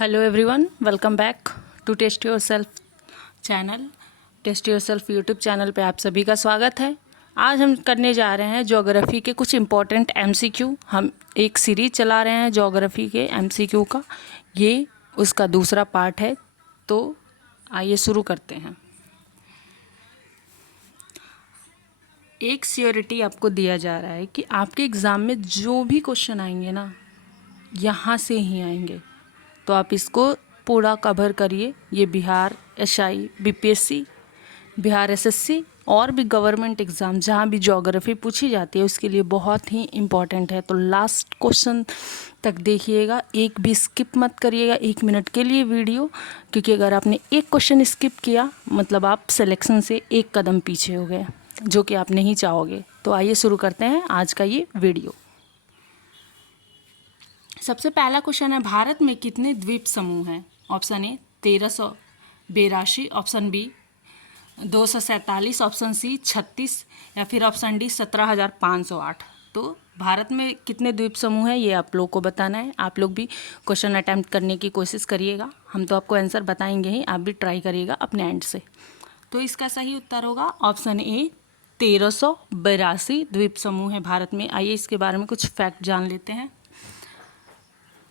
Hello everyone, welcome back to test yourself channel. Test yourself YouTube channel पे आप सभी का स्वागत है। आज हम करने जा रहे हैं ज्योग्राफी के कुछ इम्पोर्टेंट एमसीक्यू। हम एक सीरीज चला रहे हैं ज्योग्राफी के एमसीक्यू का, ये उसका दूसरा पार्ट है। तो आइए शुरू करते हैं। एक श्योरिटी आपको दिया जा रहा है कि आपके एग्ज़ाम में जो भी क्वेश्चन आएंगे ना, यहाँ से ही आएंगे, तो आप इसको पूरा कवर करिए। ये Bihar SI, BPSC, Bihar SSC और भी गवर्नमेंट एग्ज़ाम जहाँ भी ज्योग्राफी पूछी जाती है उसके लिए बहुत ही इम्पॉर्टेंट है। तो लास्ट क्वेश्चन तक देखिएगा, एक भी स्किप मत करिएगा 1 मिनट के लिए वीडियो, क्योंकि अगर आपने एक क्वेश्चन स्किप किया मतलब आप सिलेक्शन से एक कदम पीछे हो गए, जो कि आप नहीं चाहोगे। तो आइए शुरू करते हैं आज का ये वीडियो। सबसे पहला क्वेश्चन है, भारत में कितने द्वीप समूह हैं? Option A 1382, option B 247, option C 36 या फिर ऑप्शन डी 17508। तो भारत में कितने द्वीप समूह हैं ये आप लोग को बताना है। आप लोग भी क्वेश्चन अटैम्प्ट करने की कोशिश करिएगा, हम तो आपको आंसर बताएंगे ही, आप भी ट्राई करिएगा अपने एंड से। तो इसका सही उत्तर होगा ऑप्शन ए 1382 द्वीप समूह है भारत में। आइए इसके बारे में कुछ फैक्ट जान लेते हैं।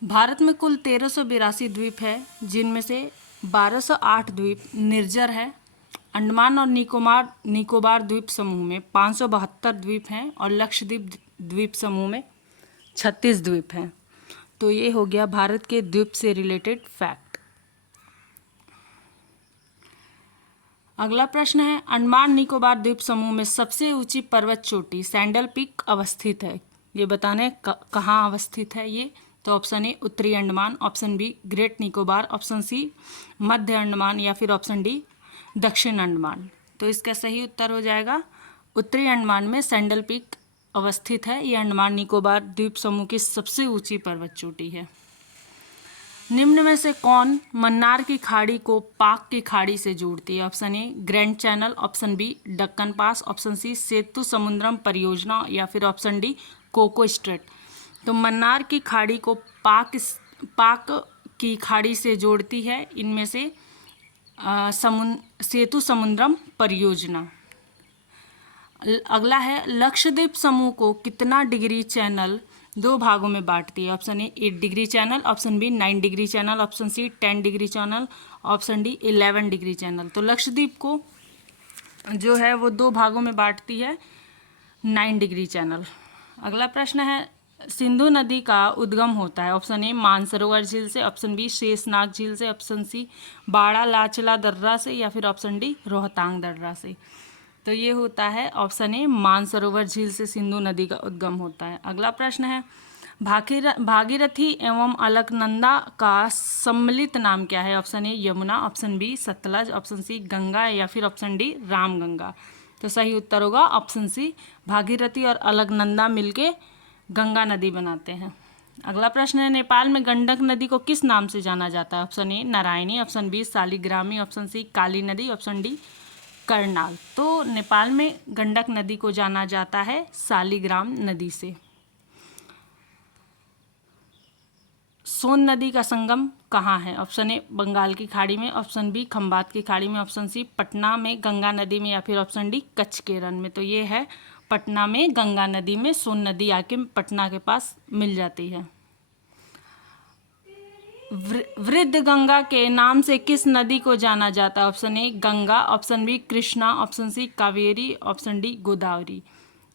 भारत में कुल 1382 द्वीप है, जिनमें से 1208 द्वीप निर्जर है। अंडमान और निकोबार द्वीप समूह में 572 द्वीप हैं और लक्षद्वीप द्वीप समूह में 36 द्वीप हैं। तो ये हो गया भारत के द्वीप से रिलेटेड फैक्ट। अगला प्रश्न है, अंडमान निकोबार द्वीप समूह में सबसे ऊंची पर्वत चोटी सैंडल पीक अवस्थित है। ये बताने कहाँ अवस्थित है ये। तो ऑप्शन ए उत्तरी Andaman, option B Great Nicobar, option C मध्य अंडमान या फिर ऑप्शन डी दक्षिण अंडमान। तो इसका सही उत्तर हो जाएगा उत्तरी अंडमान में सैंडल पीक अवस्थित है। ये अंडमान निकोबार द्वीप समूह की सबसे ऊंची पर्वत चोटी है। निम्न में से कौन मन्नार की खाड़ी को पाक की खाड़ी से जोड़ती है? Option A Grand Channel, option B Deccan pass, option C Sethu Samudram परियोजना या फिर ऑप्शन डी कोको स्ट्रेट। तो मन्नार की खाड़ी को पाक की खाड़ी से जोड़ती है इनमें से सेतु समुद्रम परियोजना। अगला है, लक्षद्वीप समूह को कितना डिग्री चैनल दो भागों में बांटती है? Option A 8 degree channel, option B 9 degree channel, option C 10 degree channel, option D 11 degree channel. तो लक्षद्वीप को जो है वो दो भागों में बांटती है 9 डिग्री चैनल। अगला प्रश्न है, सिंधु नदी का उद्गम होता है? ऑप्शन ए मानसरोवर झील से, ऑप्शन बी शेषनाग झील से, ऑप्शन सी बाड़ा लाचला दर्रा से या फिर ऑप्शन डी रोहतांग दर्रा से। तो ये होता है ऑप्शन ए मानसरोवर झील से सिंधु नदी का उद्गम होता है। अगला प्रश्न है, भागीरथी एवं अलकनंदा का सम्मिलित नाम क्या है? Option A Yamuna, option B Sutlej, option C Ganga या फिर ऑप्शन डी रामगंगा। तो सही उत्तर होगा ऑप्शन सी, भागीरथी और अलकनंदा मिलके गंगा नदी बनाते हैं। अगला प्रश्न है, नेपाल में गंडक नदी को किस नाम से जाना जाता है? Option A Narayani, option B Shaligrami, option C Kali नदी, ऑप्शन डी करनाल। तो नेपाल में गंडक नदी को जाना जाता है शालिग्राम नदी से। सोन नदी का संगम कहाँ है? ऑप्शन ए बंगाल की खाड़ी में, ऑप्शन बी खंबात की खाड़ी में, ऑप्शन सी पटना में गंगा नदी में या फिर ऑप्शन डी कच्छ के रण में। तो ये है पटना में गंगा नदी में, सोन नदी आके पटना के पास मिल जाती है। वृद्ध गंगा के नाम से किस नदी को जाना जाता है? Option A Ganga, option B Krishna, option C Kaveri, option D Godavari.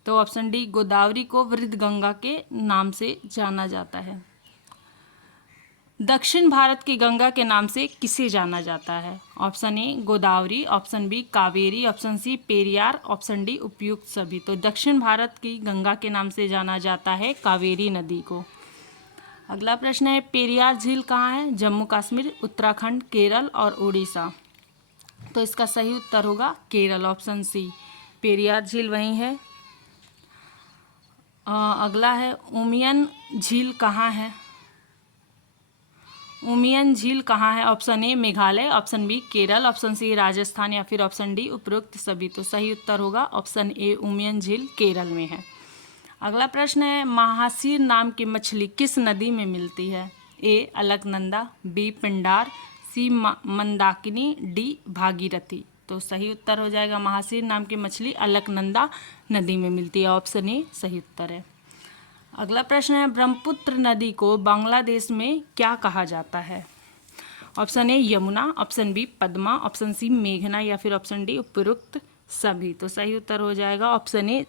तो ऑप्शन डी गोदावरी को वृद्ध गंगा के नाम से जाना जाता है। दक्षिण भारत की गंगा के नाम से किसे जाना जाता है? Option A Godavari, option B Kaveri, option C Periyar, option D उपयुक्त सभी। तो दक्षिण भारत की गंगा के नाम से जाना जाता है कावेरी नदी को। अगला प्रश्न है, पेरियार झील कहाँ है? जम्मू कश्मीर, उत्तराखंड, केरल और उड़ीसा। तो इसका सही उत्तर होगा केरल, ऑप्शन सी पेरियार झील वहीं है। अगला है, उमियन झील कहाँ है? उमियन झील कहाँ है? Option A Meghalaya, option B Kerala, option C Rajasthan या फिर ऑप्शन डी उपरोक्त सभी। तो सही उत्तर होगा ऑप्शन ए उमियन झील केरल में है। अगला प्रश्न है, महासीर नाम की मछली किस नदी में मिलती है? ए अलकनंदा, बी पिंडार, सी मंदाकिनी, डी भागीरथी। तो सही उत्तर हो जाएगा महासीर नाम की मछली अलकनंदा नदी में मिलती है। ऑप्शन ए सही उत्तर है। अगला प्रश्न है, ब्रह्मपुत्र नदी को बांग्लादेश में क्या कहा जाता है? Option A Yamuna, option B Padma, option C मेघना या फिर ऑप्शन डी उपरोक्त सभी। तो सही उत्तर हो जाएगा ऑप्शन ए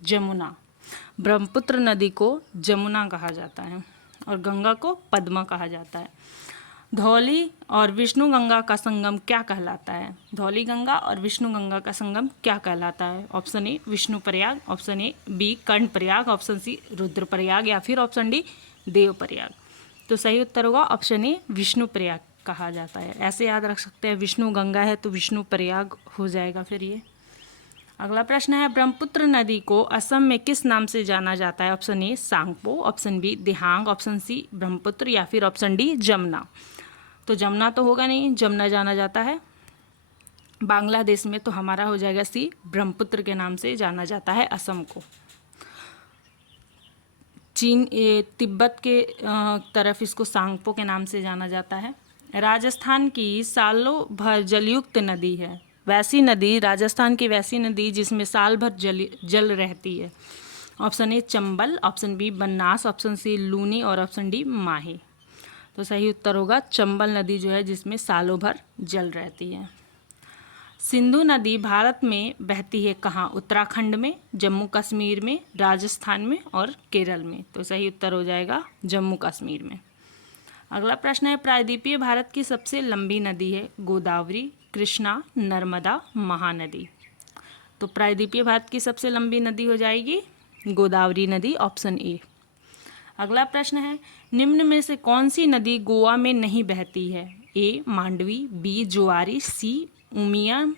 जमुना। ब्रह्मपुत्र नदी को जमुना कहा जाता है और गंगा को पद्मा कहा जाता है। धौली और विष्णु गंगा का संगम क्या कहलाता है? धौली गंगा और विष्णु गंगा का संगम क्या कहलाता है? Option A Vishnu Prayag, option A B Karna Prayag, option C Rudra Prayag या फिर ऑप्शन डी देव प्रयाग। तो सही उत्तर होगा ऑप्शन ए विष्णु प्रयाग कहा जाता है। ऐसे याद रख सकते हैं, विष्णु गंगा है तो विष्णु प्रयाग हो जाएगा फिर ये। अगला प्रश्न है, ब्रह्मपुत्र नदी को असम में किस नाम से जाना जाता है? Option A Tsangpo, option B Dihang, option C Brahmaputra या फिर ऑप्शन डी जमुना। तो जमुना तो होगा नहीं, जमुना जाना जाता है बांग्लादेश में, तो हमारा हो जाएगा सी ब्रह्मपुत्र के नाम से जाना जाता है असम को। चीन तिब्बत के तरफ इसको सांगपो के नाम से जाना जाता है। राजस्थान की सालों भर जलयुक्त नदी है, वैसी नदी, राजस्थान की वैसी नदी जिसमें साल भर जल रहती है। Option A Chambal, option B Banas, option C Luni और ऑप्शन डी माही। तो सही उत्तर होगा चंबल नदी जो है जिसमें सालों भर जल रहती है। सिंधु नदी भारत में बहती है कहाँ? उत्तराखंड में, जम्मू कश्मीर में, राजस्थान में और केरल में। तो सही उत्तर हो जाएगा जम्मू कश्मीर में। अगला प्रश्न है, प्रायद्वीपीय भारत की सबसे लंबी नदी है गोदावरी, कृष्णा, नर्मदा, महानदी। तो प्रायद्वीपीय भारत की सबसे लंबी नदी हो जाएगी गोदावरी नदी, ऑप्शन ए। अगला प्रश्न है, निम्न में से कौन सी नदी गोवा में नहीं बहती है? ए मांडवी, बी जुआरी, सी उमियम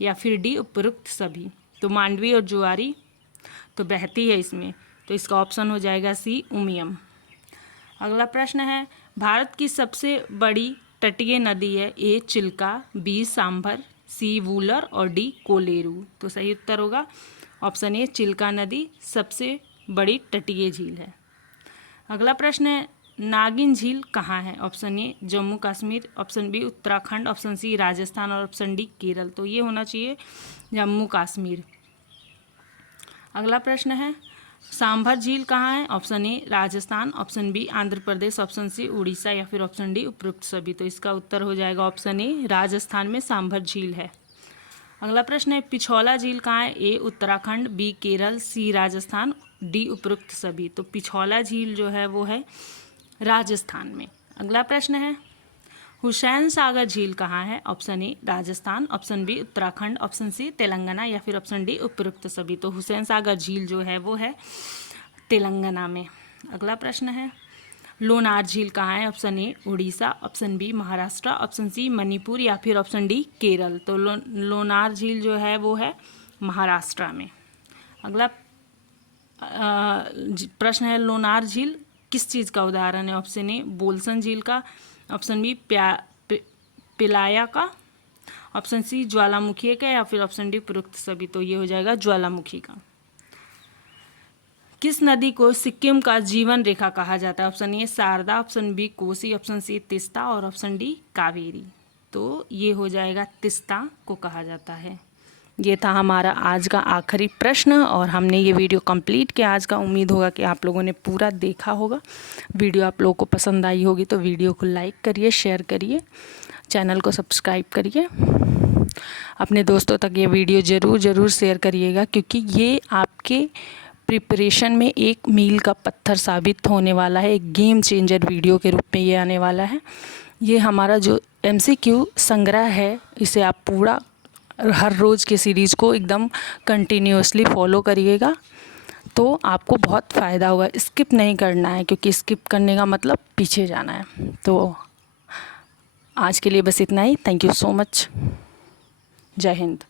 या फिर डी उपरोक्त सभी। तो मांडवी और जुआरी तो बहती है इसमें, तो इसका ऑप्शन हो जाएगा सी उमियम। अगला प्रश्न है, भारत की सबसे बड़ी तटीय नदी है? ए चिल्का, बी सांभर, सी वूलर और डी कोलेरू। तो सही उत्तर होगा ऑप्शन ए चिल्का नदी सबसे बड़ी तटीय झील है। अगला प्रश्न है, नागिन झील कहाँ है? Option A Jammu Kashmir, option B Uttarakhand, option C Rajasthan और ऑप्शन डी केरल। तो ये होना चाहिए जम्मू कश्मीर। अगला प्रश्न है, सांभर झील कहाँ है? Option A Rajasthan, option B Andhra Pradesh, option C Orissa या फिर ऑप्शन डी उपरोक्त सभी। तो इसका उत्तर हो जाएगा ऑप्शन ए राजस्थान में सांभर झील है। अगला प्रश्न है, पिछौला झील कहाँ है? ए उत्तराखंड, बी केरल, सी राजस्थान, डी उपरोक्त सभी। तो पिछौला झील जो है वो है राजस्थान में। अगला प्रश्न है, हुसैन सागर झील कहाँ है? Option A Rajasthan, option B Uttarakhand, option C Telangana या फिर ऑप्शन डी उपरोक्त सभी। तो हुसैन सागर झील जो है वो है तेलंगाना में। अगला प्रश्न है, लोनार झील कहाँ है? Option A Orissa, option B Maharashtra, option C Manipur या फिर ऑप्शन डी केरल। तो लोनार झील जो है वो है महाराष्ट्र में। अगला प्रश्न है, लोनार झील किस चीज़ का उदाहरण है? ऑप्शन ए बोल्सन झील का, ऑप्शन बी पिलाया का, ऑप्शन सी ज्वालामुखी का या फिर ऑप्शन डी उपरोक्त सभी। तो ये हो जाएगा ज्वालामुखी का। किस नदी को सिक्किम का जीवन रेखा कहा जाता है? Option A Sharda, option B Kosi, option C Teesta और ऑप्शन डी कावेरी। तो ये हो जाएगा तिस्ता को कहा जाता है। ये था हमारा आज का आखिरी प्रश्न और हमने ये वीडियो कंप्लीट किया आज का। उम्मीद होगा कि आप लोगों ने पूरा देखा होगा। वीडियो आप लोगों को पसंद आई होगी तो वीडियो को लाइक करिए, शेयर करिए, चैनल को सब्सक्राइब करिए, अपने दोस्तों तक ये वीडियो ज़रूर शेयर करिएगा, क्योंकि ये आपके प्रिपरेशन में एक मील का पत्थर साबित होने वाला है। एक गेम चेंजर वीडियो के रूप में ये आने वाला है। ये हमारा जो MCQ संग्रह है, इसे आप पूरा हर रोज़ के सीरीज़ को एकदम कंटिन्यूअसली फॉलो करिएगा तो आपको बहुत फ़ायदा होगा। स्किप नहीं करना है, क्योंकि स्किप करने का मतलब पीछे जाना है। तो आज के लिए बस इतना ही। Thank you so much. जय हिंद।